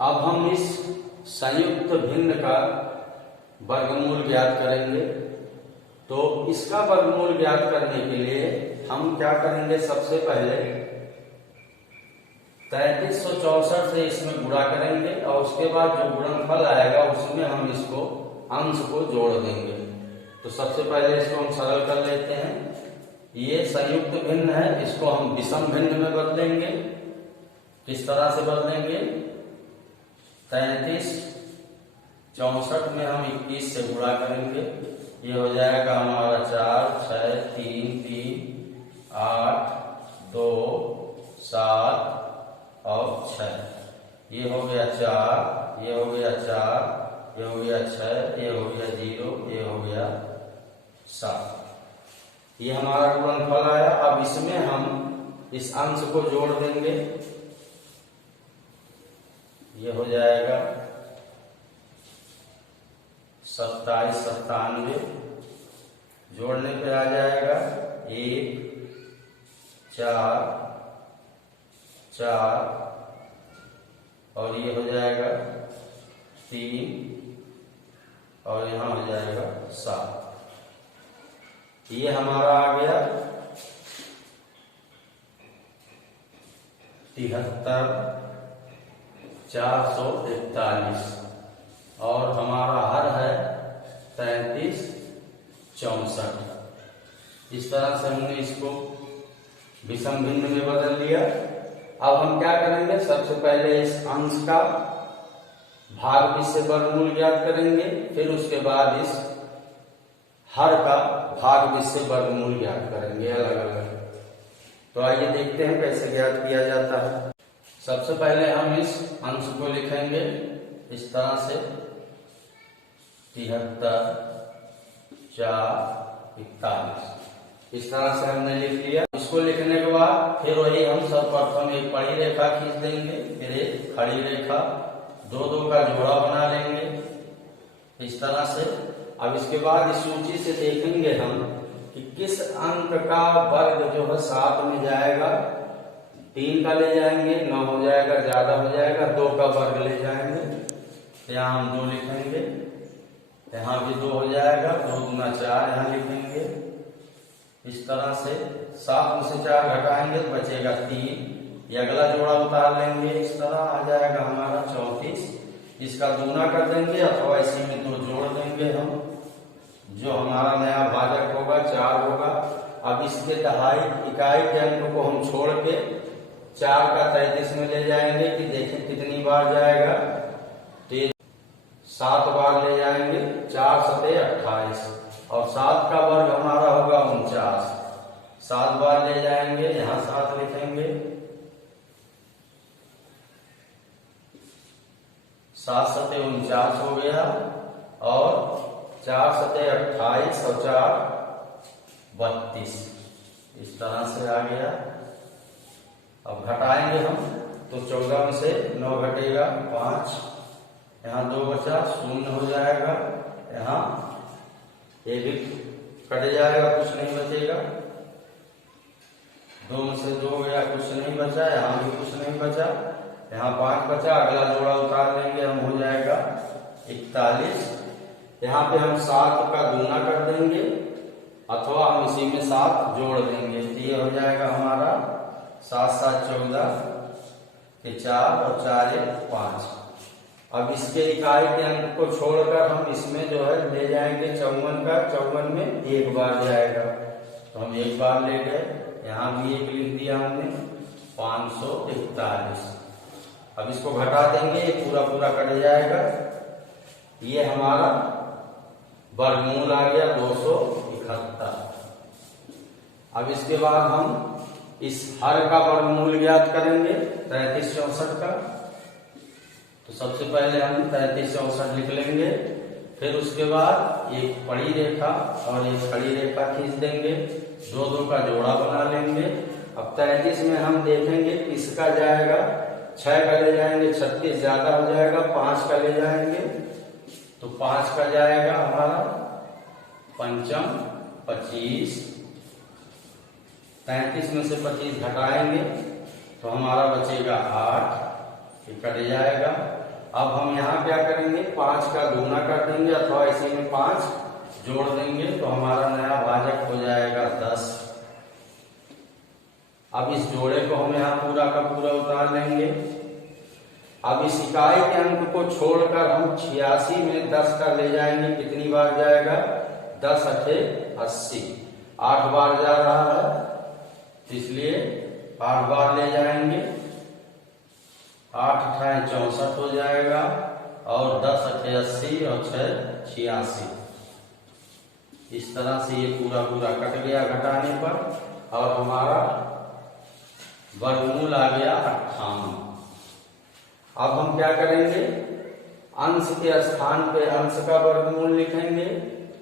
अब हम इस संयुक्त भिन्न का वर्गमूल ज्ञात करेंगे। तो इसका वर्गमूल ज्ञात करने के लिए हम क्या करेंगे, सबसे पहले 3364 से इसमें गुणा करेंगे और उसके बाद जो गुणनफल आएगा उसमें हम इसको अंश को जोड़ देंगे। तो सबसे पहले इसको हम सरल कर लेते हैं। ये संयुक्त भिन्न है, इसको हम विषम भिन्न में बदलेंगे। किस तरह से बदलेंगे, 33 64 में हम 21 से गुणा करेंगे। ये हो जाएगा हमारा 4 6 3 3 8 2 7 और 6। ये हो गया 4, ये हो गया 4, ये हो गया 6, ये हो गया 0, ये हो गया 7। ये हमारा गुणनफल आया। अब इसमें हम इस अंश को जोड़ देंगे। ये हो जाएगा 27 97, जोड़ने पे आ जाएगा 1 4 4 और ये हो जाएगा 3 और यहां हो जाएगा 7। ये हमारा आ गया 73,441 और हमारा हर है 33 64। इस तरह से हमने इसको विषम भिन्न में बदल लिया। अब हम क्या करेंगे, सबसे पहले इस अंश का भाग से वर्गमूल ज्ञात करेंगे, फिर उसके बाद इस हर का भाग से वर्गमूल ज्ञात करेंगे अलग अलग। तो आइए देखते हैं कैसे ज्ञात किया जाता है। सबसे पहले हम इस अंश को लिखेंगे इस तरह से 73,441। इस तरह से हमने लिख लिया। इसको लिखने के बाद फिर वही हम सब प्रथम एक बड़ी रेखा खींच देंगे, फिर एक खड़ी रेखा, दो दो का जोड़ा बना लेंगे इस तरह से। अब इसके बाद इस सूची से देखेंगे हम कि किस अंक का वर्ग जो है 7 में जाएगा। 3 का ले जाएंगे 9 हो जाएगा, ज्यादा हो जाएगा 2 का वर्ग ले जाएंगे। यहाँ हम 2 लिखेंगे, यहाँ भी 2 हो जाएगा, 2 दूना 4 यहाँ लिखेंगे इस तरह से। 7 में से 4 घटाएंगे तो बचेगा 3। ये अगला जोड़ा उतार लेंगे, इस तरह आ जाएगा हमारा 34। इसका दूना कर देंगे अथवा इसी में 2 जोड़ देंगे हम। जो हमारा नया भाजक होगा 4 होगा। अब इसके दहाई इकाई के अंक को हम छोड़ के 4 का 33 में ले जाएंगे कि देखें कितनी बार जाएगा। तो 7 बार ले जाएंगे, 4 7 28 और 7 का वर्ग हमारा होगा 49। 7 बार ले जाएंगे, यहाँ 7 लिखेंगे, 7 7 49 हो गया और 4 7 28 और 4 32 इस तरह से आ गया। अब घटाएंगे हम तो 14 में से 9 घटेगा 5, यहाँ 2 बचा, 0 हो जाएगा, यहाँ ये भी कट जाएगा, कुछ नहीं बचेगा। 2 में से 2 गया, कुछ नहीं बचा, यहाँ भी कुछ नहीं बचा, यहाँ 5 बचा। अगला जोड़ा उतार लेंगे हम, हो जाएगा 41। यहाँ पे हम 7 का दूना कर देंगे अथवा हम इसी में 7 जोड़ देंगे। तो ये हो जाएगा हमारा 7 7 14 के 4 और 4 1 5। अब इसके इकाई के अंक को छोड़कर हम इसमें जो है ले जाएंगे 54 का। 54 में 1 बार जाएगा तो हम 1 बार ले गए, यहाँ भी 1 लिख दिया हमने, 541। अब इसको घटा देंगे, ये पूरा पूरा कट जाएगा। ये हमारा वर्गमूल आ गया 271। अब इसके बाद हम इस हर का वर्गमूल ज्ञात करेंगे 33 64 का। तो सबसे पहले हम 33 64 लिख लेंगे, फिर उसके बाद एक बड़ी रेखा और एक खड़ी रेखा खींच देंगे, 2 2 का जोड़ा बना लेंगे। अब 33 में हम देखेंगे किसका जाएगा, 6 का ले जाएंगे, 36 ज्यादा हो जाएगा, 5 का ले जाएंगे तो 5 का जाएगा हमारा 5 25। 33 में से 25 घटाएंगे तो हमारा बचेगा 8, ये कट जाएगा। अब हम यहाँ क्या करेंगे, 5 का दूना कर देंगे अथवा इसी में 5 जोड़ देंगे तो हमारा नया भाजक हो जाएगा 10। अब इस जोड़े को हम यहाँ पूरा का पूरा उतार लेंगे। अब इस इकाई के अंक को छोड़कर हम 86 में 10 का ले जाएंगे, कितनी बार जाएगा, 10 अठे 80, 8 बार जा रहा है इसलिए 8 बार ले जाएंगे, 8 अठाए 64 हो जाएगा और 10 अठे 80 और 6 86। इस तरह से ये पूरा पूरा कट गया घटाने पर और हमारा वर्गमूल आ गया 58। अब हम क्या करेंगे, अंश के स्थान पे अंश का वर्गमूल लिखेंगे,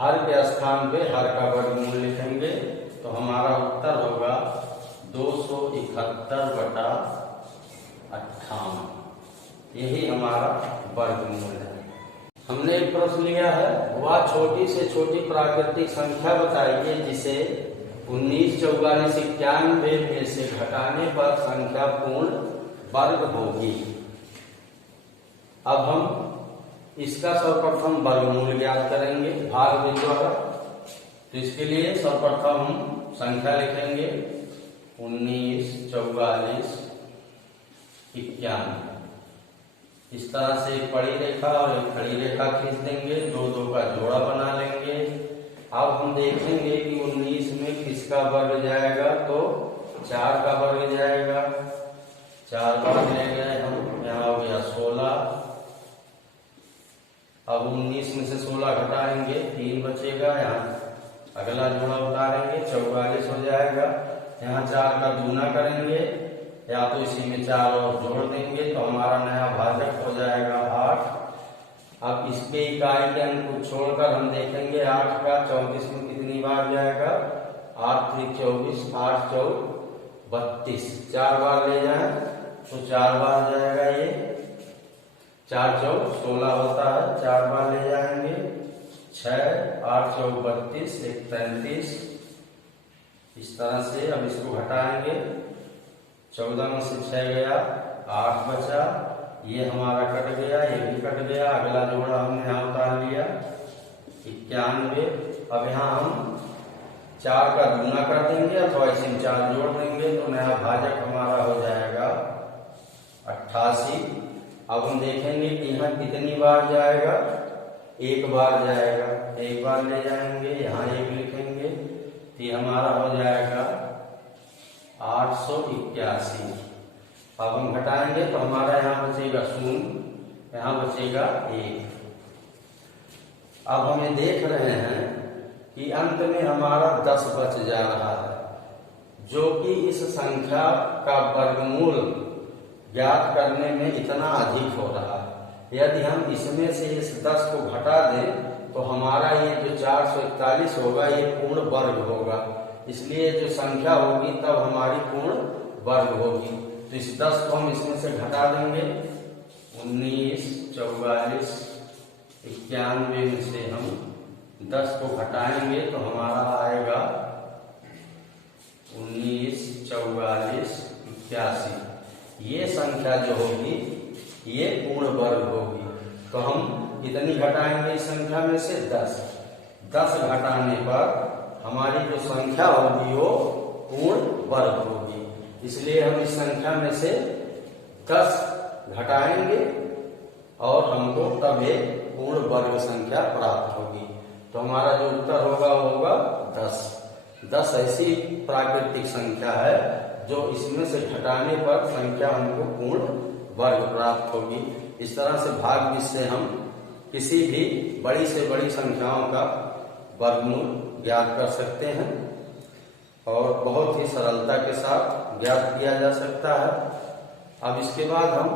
हर के स्थान पे हर का वर्गमूल लिखेंगे तो हमारा उत्तर होगा 271 बटा 58। यही हमारा वर्गमूल है। हमने एक प्रश्न लिया है, वह छोटी से छोटी प्राकृतिक संख्या बताइए जिसे 19, 44, 91 में से घटाने पर संख्या पूर्ण वर्ग होगी। अब हम इसका सर्वप्रथम वर्गमूल ज्ञात करेंगे भाग के द्वारा। तो इसके लिए सर्वप्रथम हम संख्या लिखेंगे 19, 44, 91। इस तरह से एक बड़ी रेखा और एक खड़ी रेखा खींच देंगे, 2 का जोड़ा बना लेंगे। अब हम देखेंगे कि 19 में किसका वर्ग जाएगा, तो 4 का वर्ग जाएगा, 4 बार ले गए हम, यहाँ हो गया 16। अब 19 में से 16 घटाएंगे, 3 बचेगा, यहाँ अगला जोड़ा उतारेंगे, 44 हो जाएगा। यहाँ 4 का दूना करेंगे या तो इसी में 4 और जोड़ देंगे तो हमारा नया भाजक हो जाएगा 8। अब इसके इकाई के अंक को छोड़कर हम देखेंगे 8 का 34 में कितनी बार जाएगा, 8 3 24, 8 4 32, 4 बार ले जाए तो 4 बार जाएगा, ये 4 4 16 होता है, 4 बार ले जाएंगे, 6 8 4 32, 1 33। इस तरह से अब इसको घटाएंगे, 14 में से 6 गया, 8 बचा, ये हमारा कट गया, ये भी कट गया। अगला जोड़ा हमने यहाँ उतार लिया 91। अब यहाँ हम 4 का दूना कर देंगे अथवा इसी में 4 जोड़ देंगे तो नया भाजक हमारा हो जाएगा 88। अब हम देखेंगे कि यहाँ कितनी बार जाएगा, 1 बार जाएगा, 1 बार ले जाएंगे, यहाँ 1 लिखेंगे तो ये हमारा हो जाएगा 881। अब हम घटाएंगे तो हमारा यहाँ बचेगा 0, यहाँ बचेगा 1। अब हम ये देख रहे हैं कि अंत में हमारा 10 बच जा रहा है, जो कि इस संख्या का वर्गमूल ज्ञात करने में इतना अधिक हो रहा है। यदि हम इसमें से इस 10 को घटा दें तो हमारा ये जो 441 होगा ये पूर्ण वर्ग होगा, इसलिए जो संख्या होगी तब हमारी पूर्ण वर्ग होगी। तो इस 10 को हम इसमें से घटा देंगे, 19, 44, 91 में से हम 10 को घटाएंगे तो हमारा आएगा 19, 44, 81। ये संख्या जो होगी ये पूर्ण वर्ग होगी। तो हम कितनी घटाएंगे इस संख्या में से 10 घटाने पर हमारी जो संख्या होगी वो पूर्ण वर्ग होगी, इसलिए हम इस संख्या में से 10 घटाएंगे और हमको तब एक पूर्ण वर्ग संख्या प्राप्त होगी। तो हमारा जो उत्तर होगा वो होगा 10 ऐसी प्राकृतिक संख्या है जो इसमें से घटाने पर संख्या हमको पूर्ण वर्ग प्राप्त होगी। इस तरह से भाग 20 से हम किसी भी बड़ी से बड़ी संख्याओं का वर्गमूल ज्ञात कर सकते हैं और बहुत ही सरलता के साथ ज्ञात किया जा सकता है। अब इसके बाद हम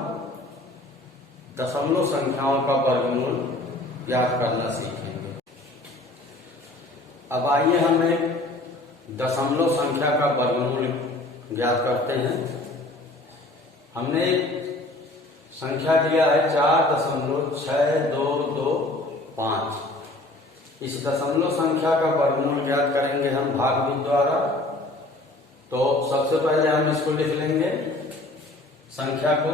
दशमलव संख्याओं का वर्गमूल ज्ञात करना सीखेंगे। अब आइए हम एक दशमलव संख्या का वर्गमूल ज्ञात करते हैं। हमने एक संख्या दिया है 4.6225। इस दशमलव संख्या का वर्गमूल ज्ञात करेंगे हम भागविधि द्वारा। तो सबसे पहले हम इसको लिख लेंगे संख्या को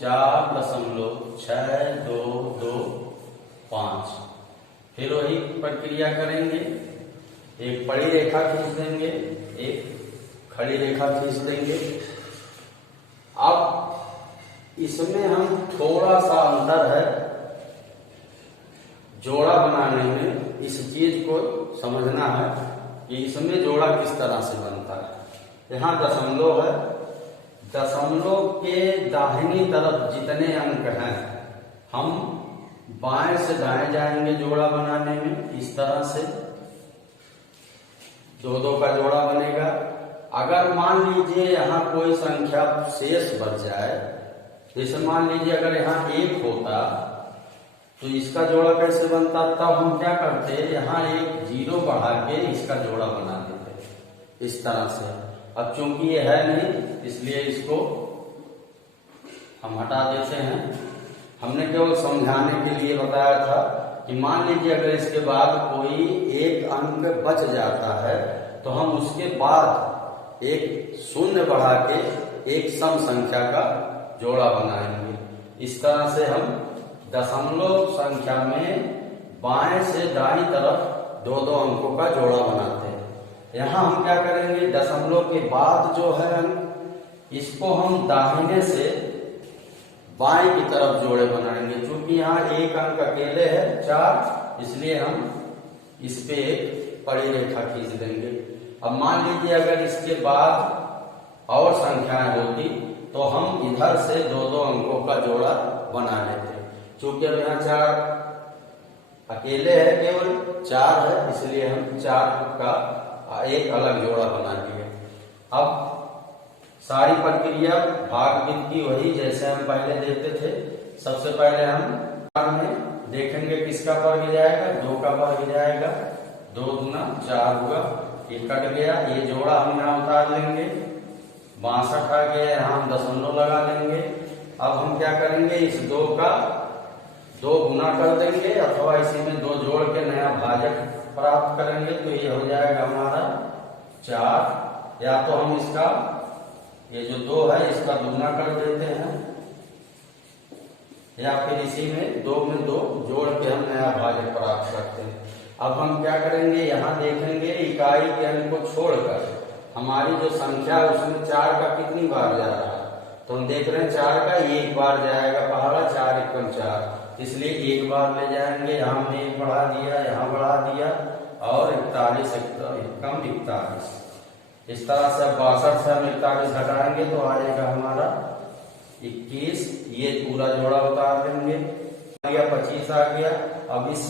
4.6225। फिर वही प्रक्रिया करेंगे, एक बड़ी रेखा खींच देंगे, एक खड़ी रेखा खींच देंगे। अब इसमें हम थोड़ा सा अंतर है जोड़ा बनाने में, इस चीज को समझना है कि इसमें जोड़ा किस तरह से बनता है। यहाँ दशमलव है, दशमलव के दाहिनी तरफ जितने अंक हैं हम बाएं से दाएं जाएंगे जोड़ा बनाने में। इस तरह से 2-2 का जोड़ा बनेगा। अगर मान लीजिए यहाँ कोई संख्या शेष बच जाए, जैसे मान लीजिए अगर यहाँ 1 होता तो इसका जोड़ा कैसे बनता, तब हम क्या करते, यहाँ एक 0 बढ़ा के इसका जोड़ा बना देते इस तरह से। अब चूंकि ये है नहीं इसलिए इसको हम हटा देते हैं। हमने केवल समझाने के लिए बताया था कि मान लीजिए अगर इसके बाद कोई एक अंक बच जाता है तो हम उसके बाद एक 0 बढ़ा के एक सम संख्या का जोड़ा बनाएंगे। इस तरह से हम दशमलव संख्या में बाएं से दाईं तरफ 2-2 अंकों का जोड़ा बनाते हैं। यहाँ हम क्या करेंगे, दशमलव के बाद जो है अंक, इसको हम दाहिने से बाएं की तरफ जोड़े बनाएंगे। क्योंकि यहाँ एक अंक अकेले है 4, इसलिए हम इस पे एक बड़ी रेखा खींच देंगे। अब मान लीजिए अगर इसके बाद और संख्याएं होती तो हम इधर से 2-2 अंकों का जोड़ा बना लेते। चूंकि अब यहाँ 4 अकेले है, केवल 4 है, इसलिए हम 4 का एक अलग जोड़ा बना लिए। अब सारी प्रक्रिया भाग की वही जैसे हम पहले देखते थे। सबसे पहले हम भाग में देखेंगे किसका वर्ग जाएगा, 2 का वर्ग जाएगा। 2 दूना 4 हुआ, ये कट गया, ये जोड़ा हम यहाँ उतार लेंगे। 62 आ गया, यहाँ हम दशमलव लगा लेंगे। अब हम क्या करेंगे, इस 2 का 2 गुना कर देंगे अथवा इसी में 2 जोड़ के नया भाजक प्राप्त करेंगे तो ये हो जाएगा हमारा 4। या तो हम इसका ये जो 2 है इसका दुगना कर देते हैं, या फिर इसी में 2 में 2 जोड़ के हम नया भाजक प्राप्त करते हैं। अब हम क्या करेंगे, यहाँ देखेंगे इकाई के अंक को छोड़कर हमारी जो संख्या है उसमें 4 का कितनी बार जा रहा है, तो हम देख रहे हैं 4 का 1 बार जाएगा पहला, 4 एकम 4, इसलिए 1 बार ले जाएंगे। यहाँ हमने 1 बढ़ा दिया, यहाँ बढ़ा दिया और 41 एकम 41। इस तरह से 62 से हम 41 घटाएंगे तो आ जाएगा हमारा 21। ये पूरा जोड़ा उतार देंगे, 25 आ गया। अब इस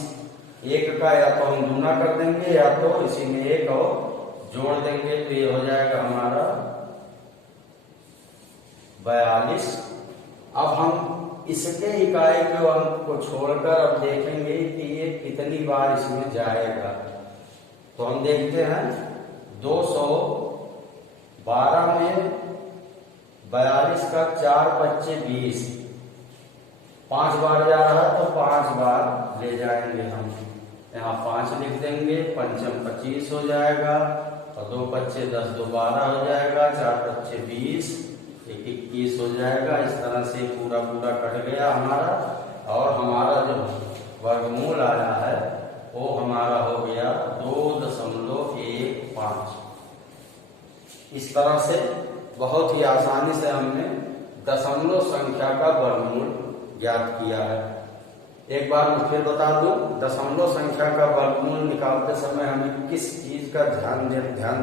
1 का या तो हम दूना कर देंगे या तो इसी में 1 और जोड़ देंगे तो ये हो जाएगा हमारा 42। अब हम इसके इकाई के अंक को छोड़कर अब देखेंगे कि ये कितनी बार इसमें जाएगा। तो हम देखते हैं 212 में 42 का 4 25 20, 5 बार जा रहा है तो 5 बार ले जाएंगे हम। यहाँ 5 लिख देंगे, 5 25 हो जाएगा और 2 25 10 2 12 हो जाएगा, 4 25 20, 21 हो जाएगा। इस तरह से पूरा कट गया हमारा और हमारा जो वर्गमूल आया है वो हमारा हो गया 2.15। इस तरह से बहुत ही आसानी से हमने दशमलव संख्या का वर्गमूल ज्ञात किया है। एक बार मैं फिर बता दूं, दशमलव संख्या का वर्गमूल निकालते समय हमें किस चीज का ध्यान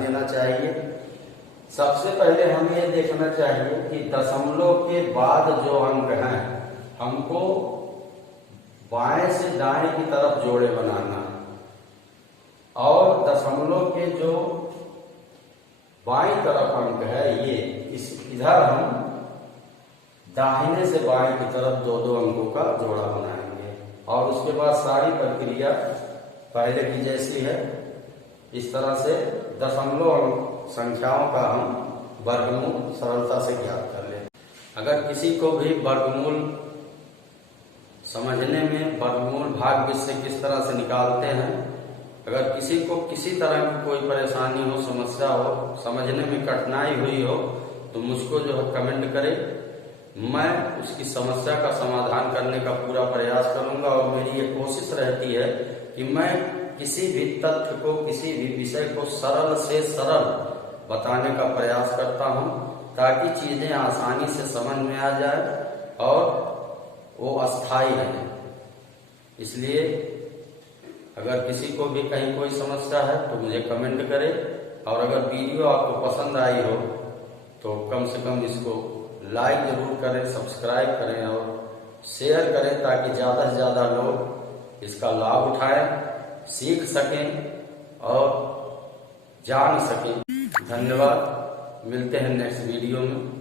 देना चाहिए। सबसे पहले हमें ये देखना चाहिए कि दशमलव के बाद जो अंक हैं हमको बाएं से दाएं की तरफ जोड़े बनाना, और दशमलव के जो बाईं तरफ अंक है ये इधर हम दाहिने से बाएं की तरफ 2-2 अंकों का जोड़ा बनाएंगे। और उसके बाद सारी प्रक्रिया पहले की जैसी है। इस तरह से दशमलव संख्याओं का हम वर्गमूल सरलता से ज्ञात कर लें। अगर किसी को भी वर्गमूल समझने में वर्गमूल भाग से किस तरह से निकालते हैं, अगर किसी को किसी तरह की कोई परेशानी हो, समस्या हो, समझने में कठिनाई हुई हो तो मुझको जो है कमेंट करे, मैं उसकी समस्या का समाधान करने का पूरा प्रयास करूंगा। और मेरी ये कोशिश रहती है कि मैं किसी भी तथ्य को, किसी भी विषय को सरल से सरल बताने का प्रयास करता हूं, ताकि चीजें आसानी से समझ में आ जाए और वो अस्थायी रहे। इसलिए अगर किसी को भी कहीं कोई समस्या है तो मुझे कमेंट करें, और अगर वीडियो आपको पसंद आई हो तो कम से कम इसको लाइक जरूर करें, सब्सक्राइब करें और शेयर करें, ताकि ज़्यादा से ज़्यादा लोग इसका लाभ उठाएं, सीख सकें और जान सकें। धन्यवाद। मिलते हैं नेक्स्ट वीडियो में।